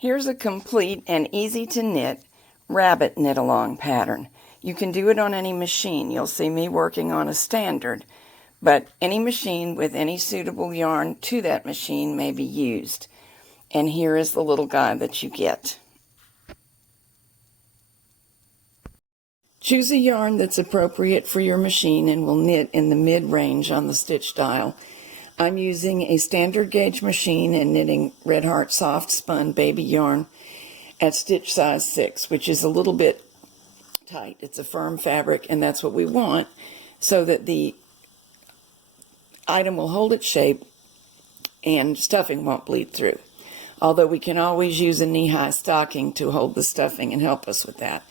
Here's a complete and easy to knit rabbit knit along pattern. You can do it on any machine. You'll see me working on a standard, but any machine with any suitable yarn to that machine may be used. And here is the little guide that you get. Choose a yarn that's appropriate for your machine and will knit in the mid-range on the stitch dial. I'm using a standard gauge machine and knitting Red Heart soft spun baby yarn at stitch size 6, which is a little bit tight. It's a firm fabric, and that's what we want so that the item will hold its shape and stuffing won't bleed through. Although we can always use a knee-high stocking to hold the stuffing and help us with that.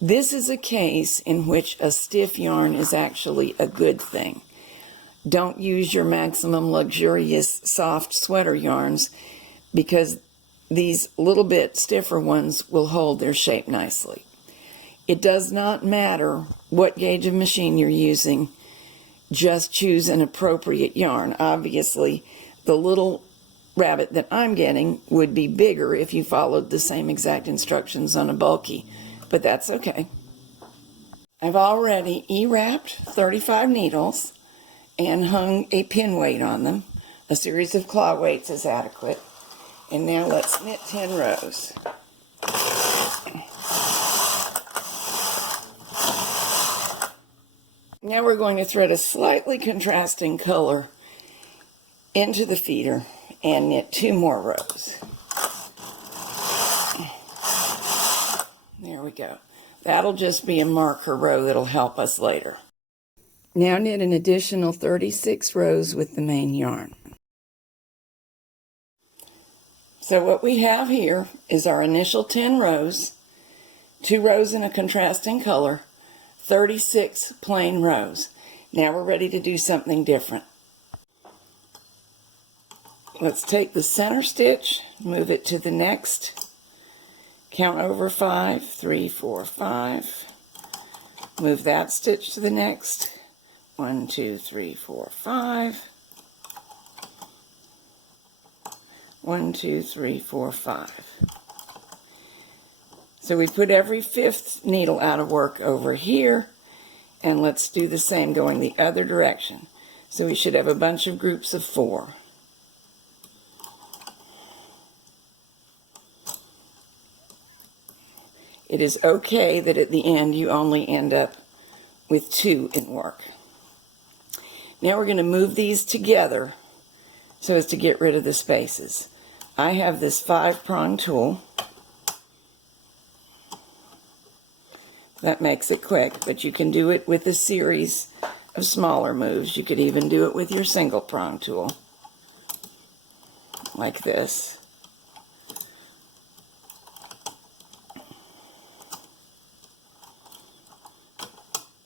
This is a case in which a stiff yarn is actually a good thing. Don't use your maximum luxurious soft sweater yarns because these little bit stiffer ones will hold their shape nicely. It does not matter what gauge of machine you're using, just choose an appropriate yarn. Obviously, the little rabbit that I'm getting would be bigger if you followed the same exact instructions on a bulky, but that's okay. I've already E-wrapped 35 needles and hung a pin weight on them. A series of claw weights is adequate. And now let's knit 10 rows. Now we're going to thread a slightly contrasting color into the feeder and knit 2 more rows. There we go. That'll just be a marker row that'll help us later. Now knit an additional 36 rows with the main yarn. So what we have here is our initial 10 rows, 2 rows in a contrasting color, 36 plain rows. Now we're ready to do something different. Let's take the center stitch, move it to the next, count over 5, 3, 4, 5, move that stitch to the next, 1, 2, 3, 4, 5, 1, 2, 3, 4, 5. So we put every 5th needle out of work over here, and let's do the same going the other direction. So we should have a bunch of groups of 4. It is okay that at the end you only end up with 2 in work. Now we're going to move these together so as to get rid of the spaces. I have this 5-prong tool. That makes it quick, but you can do it with a series of smaller moves. You could even do it with your single-prong tool, like this.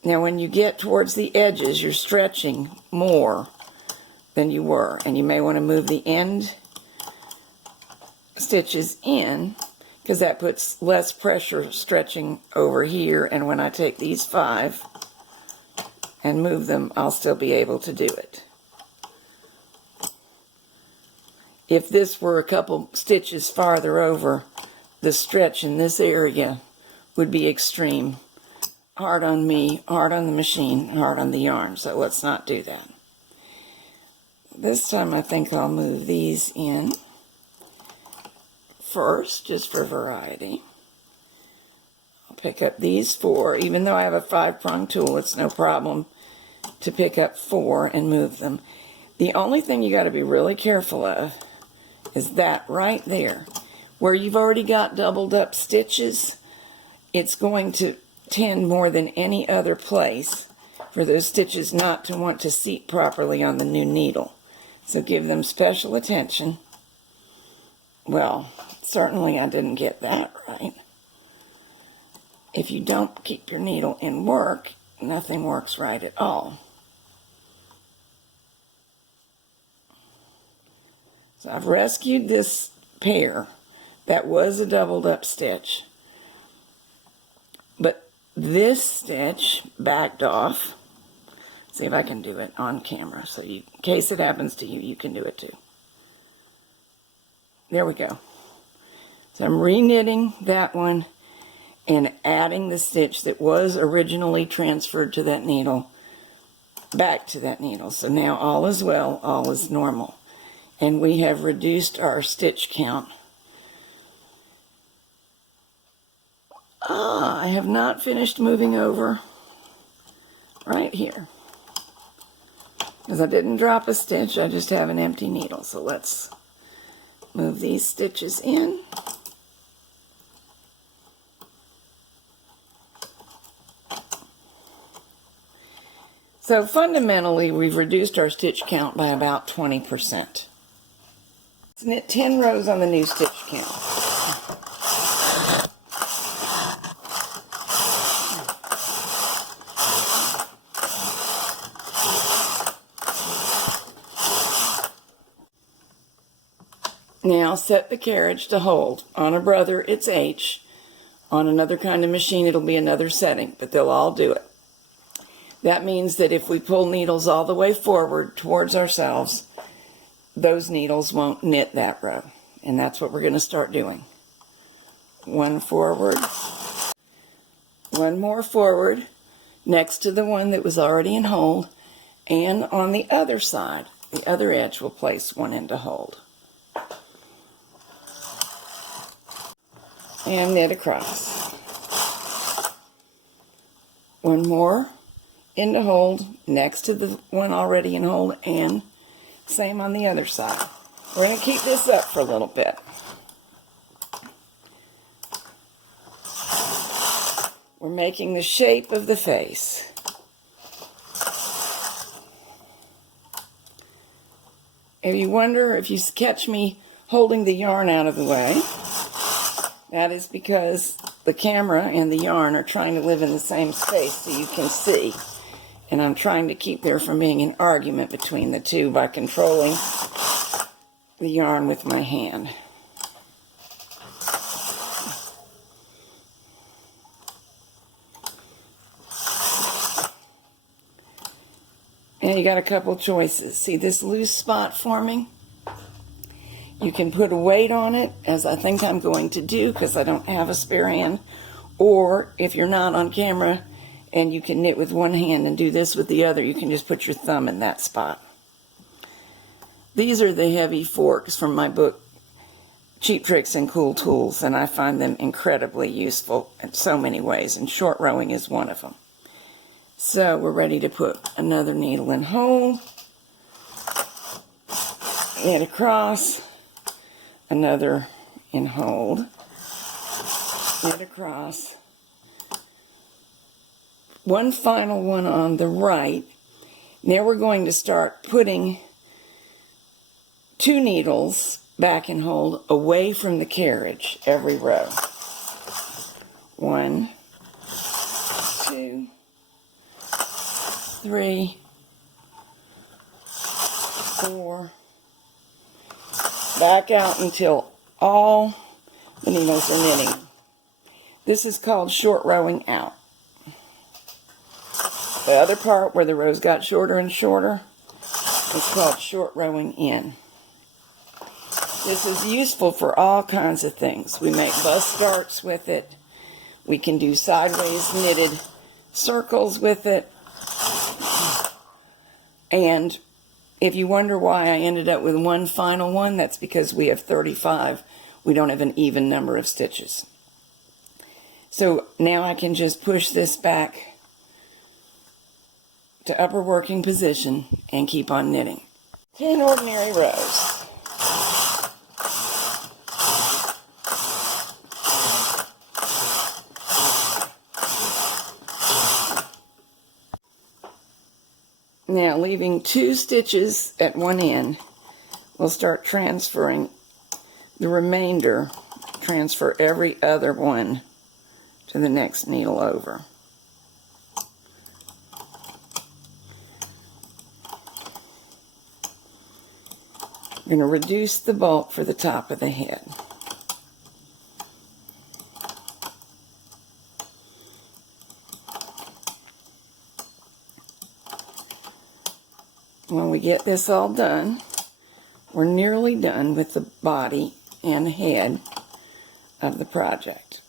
Now when you get towards the edges, you're stretching more than you were, and you may want to move the end stitches in because that puts less pressure stretching over here, and when I take these 5 and move them, I'll still be able to do it. If this were a couple stitches farther over, the stretch in this area would be extreme. Hard on me, hard on the machine, hard on the yarn, so let's not do that. This time I think I'll move these in first, just for variety. I'll pick up these 4. Even though I have a 5-prong tool, it's no problem to pick up 4 and move them. The only thing you got to be really careful of is that right there. Where you've already got doubled up stitches, it's going to tend more than any other place for those stitches not to want to seat properly on the new needle. So give them special attention. Well, certainly I didn't get that right. If you don't keep your needle in work, nothing works right at all. So I've rescued this pair that was a doubled up stitch, but this stitch backed off. See if I can do it on camera, so in case it happens to you, you can do it too. There we go. So I'm re-knitting that one and adding the stitch that was originally transferred to that needle back to that needle. So now all is well, all is normal. And we have reduced our stitch count. I have not finished moving over right here, because I didn't drop a stitch, I just have an empty needle. So let's move these stitches in. So fundamentally, we've reduced our stitch count by about 20%. Let's knit 10 rows on the new stitch count. Now set the carriage to hold. On a brother, it's H. On another kind of machine, it'll be another setting, but they'll all do it. That means that if we pull needles all the way forward towards ourselves, those needles won't knit that row. And that's what we're going to start doing. One forward, one more forward, next to the one that was already in hold, and on the other side, the other edge, we'll place one into hold. And knit across. One more into hold next to the one already in hold, and same on the other side. We're going to keep this up for a little bit. We're making the shape of the face. If you wonder, if you catch me holding the yarn out of the way, that is because the camera and the yarn are trying to live in the same space so you can see. And I'm trying to keep there from being an argument between the two by controlling the yarn with my hand. And you got a couple choices. See this loose spot forming? You can put a weight on it, as I think I'm going to do because I don't have a spare hand. Or if you're not on camera and you can knit with one hand and do this with the other, you can just put your thumb in that spot. These are the heavy forks from my book, Cheap Tricks and Cool Tools, and I find them incredibly useful in so many ways, and short rowing is one of them. So we're ready to put another needle in hold, knit across, another in hold, knit across, one final one on the right. Now we're going to start putting 2 needles back in hold away from the carriage every row. 1, 2, 3, 4, back out until all the needles are knitting. This is called short rowing out. The other part where the rows got shorter and shorter is called short rowing in. This is useful for all kinds of things. We make bust darts with it. We can do sideways knitted circles with it. And if you wonder why I ended up with one final one, that's because we have 35. We don't have an even number of stitches. So now I can just push this back to upper working position and keep on knitting. 10 ordinary rows. Now, leaving 2 stitches at one end, we'll start transferring the remainder, transfer every other one to the next needle over. I'm going to reduce the bulk for the top of the head. When we get this all done, we're nearly done with the body and head of the project.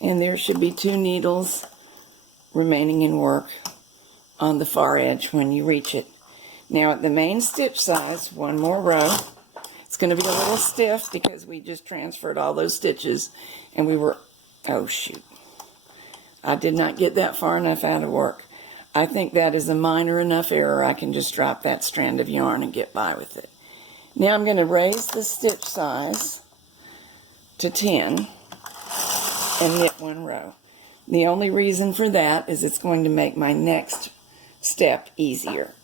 And there should be 2 needles remaining in work on the far edge when you reach it. Now at the main stitch size, 1 more row. It's going to be a little stiff because we just transferred all those stitches and we were, oh shoot, I did not get that far enough out of work. I think that is a minor enough error. I can just drop that strand of yarn and get by with it. Now I'm going to raise the stitch size to 10 and knit 1 row. The only reason for that is it's going to make my next step easier.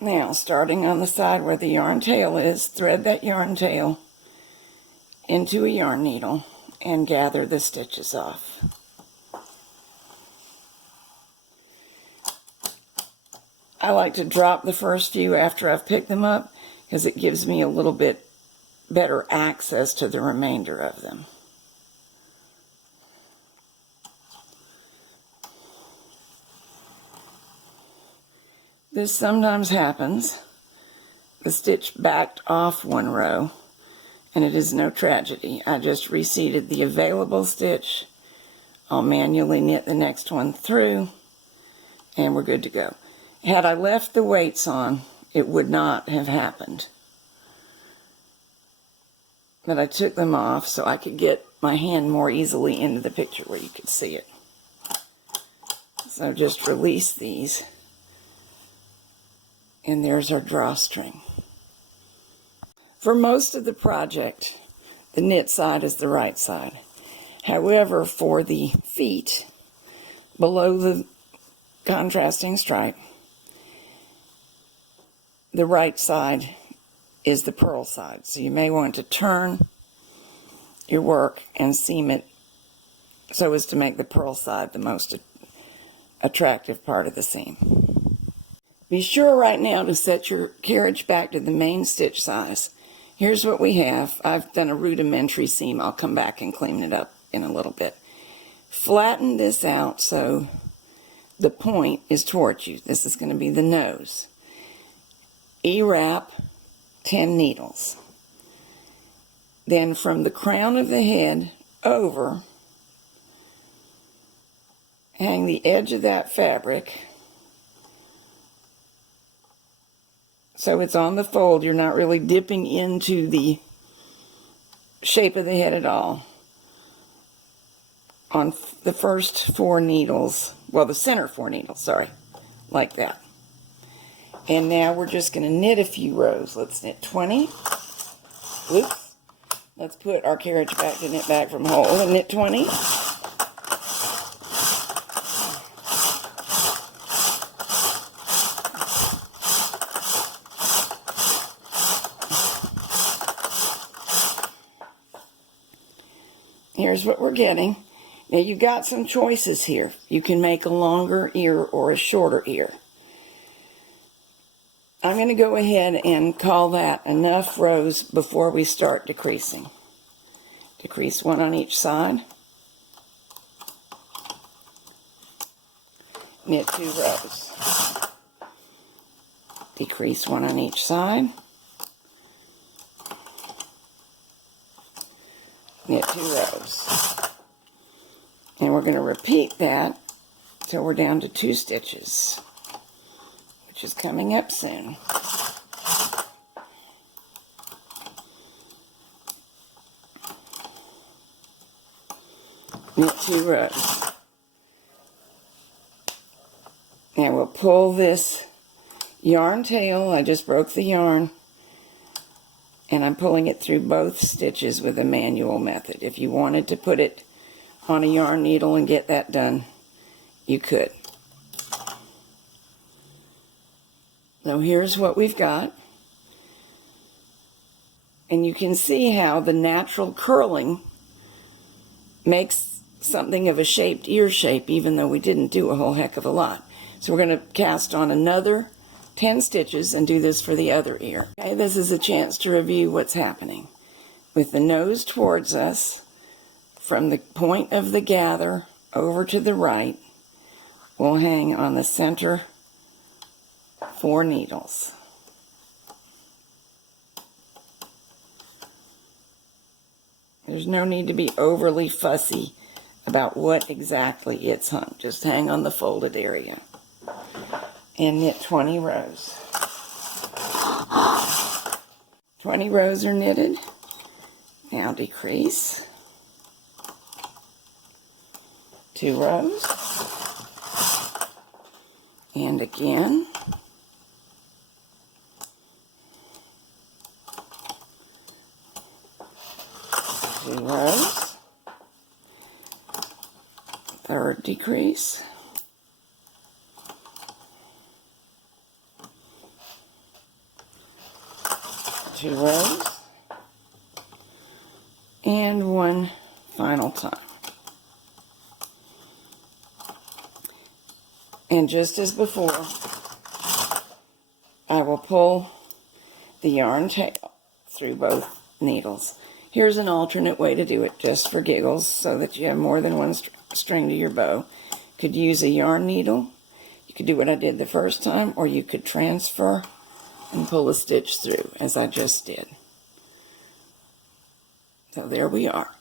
Now, starting on the side where the yarn tail is, thread that yarn tail into a yarn needle and gather the stitches off. I like to drop the first few after I've picked them up because it gives me a little bit better access to the remainder of them. This sometimes happens. The stitch backed off 1 row, and it is no tragedy. I just reseated the available stitch. I'll manually knit the next one through, and we're good to go. Had I left the weights on, it would not have happened. But I took them off so I could get my hand more easily into the picture where you could see it. So just release these. And there's our drawstring. For most of the project, the knit side is the right side. However, for the feet, below the contrasting stripe, the right side is the purl side. So you may want to turn your work and seam it so as to make the purl side the most attractive part of the seam. Be sure right now to set your carriage back to the main stitch size. Here's what we have. I've done a rudimentary seam. I'll come back and clean it up in a little bit. Flatten this out so the point is towards you. This is going to be the nose. E-wrap 10 needles. Then from the crown of the head over, hang the edge of that fabric so it's on the fold. You're not really dipping into the shape of the head at all. On the first 4 needles, well, the center 4 needles, sorry, like that. And now we're just going to knit a few rows. Let's knit 20. Oops. Let's put our carriage back to knit back from hole and knit 20. Here's what we're getting. Now you've got some choices here. You can make a longer ear or a shorter ear. I'm going to go ahead and call that enough rows before we start decreasing. Decrease 1 on each side. Knit 2 rows. Decrease 1 on each side. Knit 2 rows. And we're going to repeat that till we're down to 2 stitches, which is coming up soon. Knit 2 rows. Now we'll pull this yarn tail. I just broke the yarn, and I'm pulling it through both stitches with a manual method. If you wanted to put it on a yarn needle and get that done, you could. So here's what we've got. And you can see how the natural curling makes something of a shaped ear shape, even though we didn't do a whole heck of a lot. So we're going to cast on another 10 stitches and do this for the other ear. Okay, this is a chance to review what's happening. With the nose towards us, from the point of the gather over to the right, will hang on the center 4 needles. There's no need to be overly fussy about what exactly it's hung. Just hang on the folded area and knit 20 rows. 20 rows are knitted. Now decrease. 2 rows. And again. 2 rows. 3rd decrease. 2 rows. And 1 final time. And just as before, I will pull the yarn tail through both needles. Here's an alternate way to do it, just for giggles, so that you have more than one string to your bow. You could use a yarn needle. You could do what I did the first time, or you could transfer and pull a stitch through, as I just did. So there we are.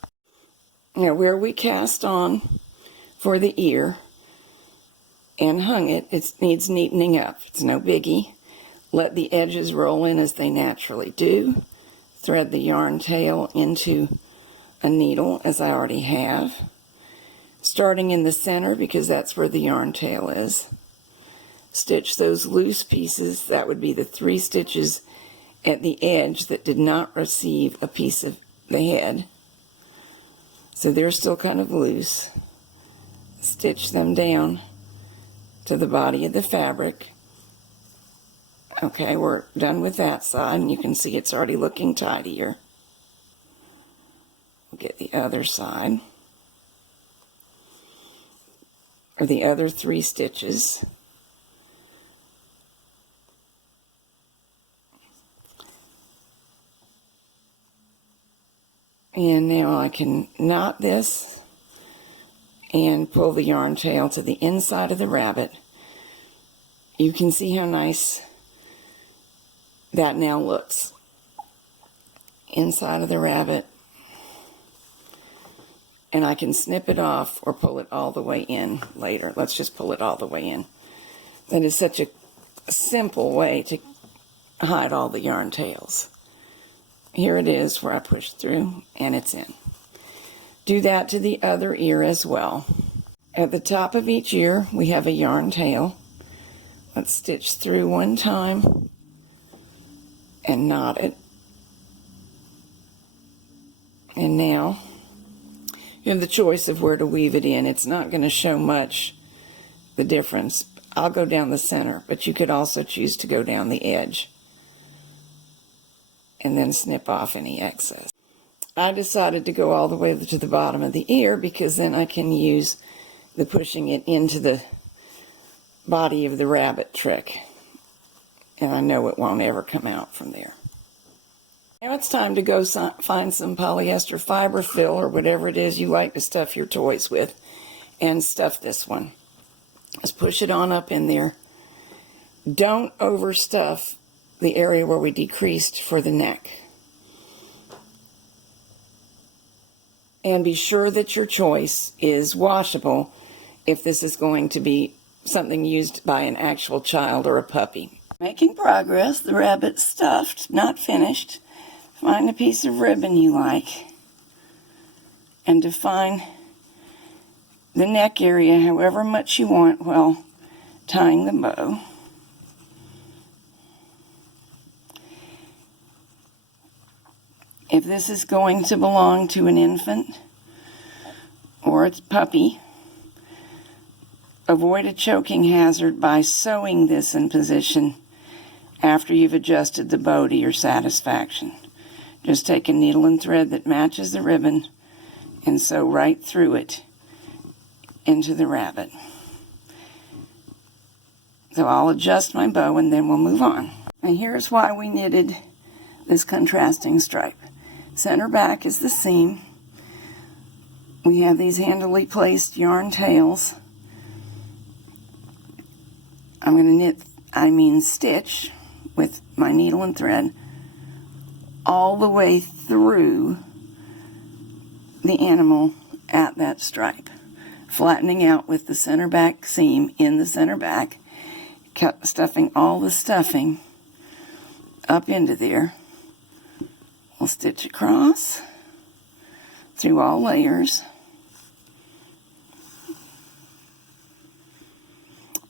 Now, where we cast on for the ear and hung it, it needs neatening up. It's no biggie. Let the edges roll in as they naturally do. Thread the yarn tail into a needle, as I already have, starting in the center because that's where the yarn tail is. Stitch those loose pieces. That would be the 3 stitches at the edge that did not receive a piece of the head. So they're still kind of loose. Stitch them down to the body of the fabric. Okay, we're done with that side, and you can see it's already looking tidier. We'll get the other side, or the other 3 stitches. And now I can knot this and pull the yarn tail to the inside of the rabbit. You can see how nice that now looks. Inside of the rabbit. And I can snip it off or pull it all the way in later. Let's just pull it all the way in. That is such a simple way to hide all the yarn tails. Here it is where I push through and it's in. Do that to the other ear as well. At the top of each ear we have a yarn tail. Let's stitch through 1 time and knot it. And now you have the choice of where to weave it in. It's not going to show much the difference. I'll go down the center, but you could also choose to go down the edge and then snip off any excess. I decided to go all the way to the bottom of the ear because then I can use the pushing it into the body of the rabbit trick. And I know it won't ever come out from there. Now it's time to go find some polyester fiber fill or whatever it is you like to stuff your toys with and stuff this one. Let's push it on up in there. Don't overstuff the area where we decreased for the neck. And be sure that your choice is washable if this is going to be something used by an actual child or a puppy. Making progress. The rabbit's stuffed, not finished. Find a piece of ribbon you like and define the neck area however much you want while tying the bow. If this is going to belong to an infant or a puppy, avoid a choking hazard by sewing this in position after you've adjusted the bow to your satisfaction. Just take a needle and thread that matches the ribbon and sew right through it into the rabbit. So I'll adjust my bow and then we'll move on. And here's why we knitted this contrasting stripe. Center back is the seam. We have these handily placed yarn tails I'm going to stitch with my needle and thread all the way through the animal at that stripe, flattening out with the center back seam in the center back, stuffing all the stuffing up into there. We'll stitch across through all layers.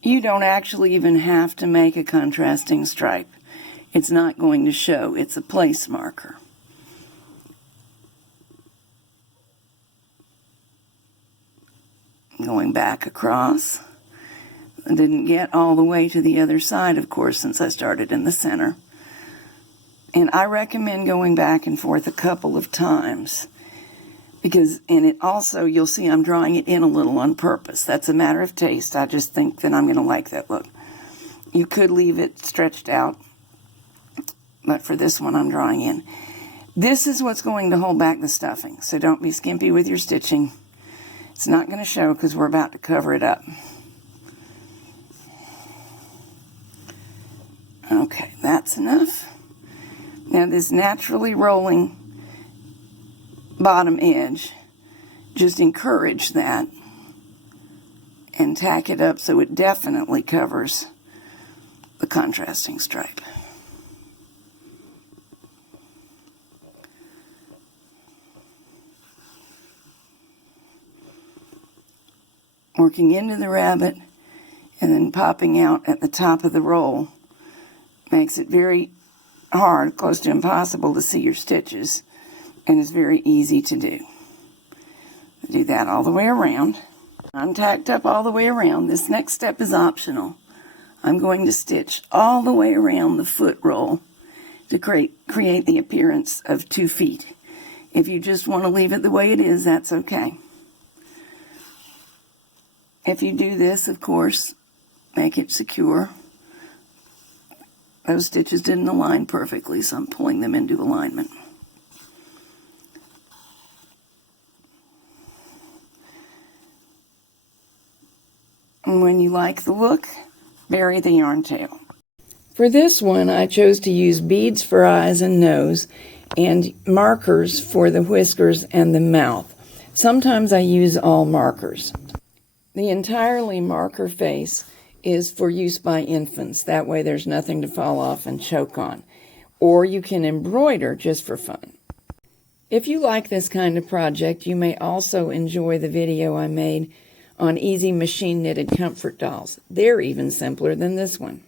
You don't actually even have to make a contrasting stripe. It's not going to show. It's a place marker. Going back across. I didn't get all the way to the other side, of course, since I started in the center. And I recommend going back and forth a couple of times. And it also, you'll see I'm drawing it in a little on purpose. That's a matter of taste. I just think that I'm going to like that look. You could leave it stretched out, but for this one I'm drawing in. This is what's going to hold back the stuffing, so don't be skimpy with your stitching. It's not going to show because we're about to cover it up. Okay, that's enough. Now this naturally rolling bottom edge, just encourage that and tack it up so it definitely covers the contrasting stripe. Working into the rabbit and then popping out at the top of the roll makes it very hard, close to impossible to see your stitches, and it's very easy to do. Do that all the way around. I'm tacked up all the way around. This next step is optional. I'm going to stitch all the way around the foot roll to create the appearance of 2 feet. If you just want to leave it the way it is, that's okay. If you do this, of course, make it secure. Those stitches didn't align perfectly, so I'm pulling them into alignment. And when you like the look, bury the yarn tail. For this one, I chose to use beads for eyes and nose and markers for the whiskers and the mouth. Sometimes I use all markers. The entirely marker face is for use by infants. That way there's nothing to fall off and choke on. Or you can embroider just for fun. If you like this kind of project, you may also enjoy the video I made on easy machine knitted comfort dolls. They're even simpler than this one.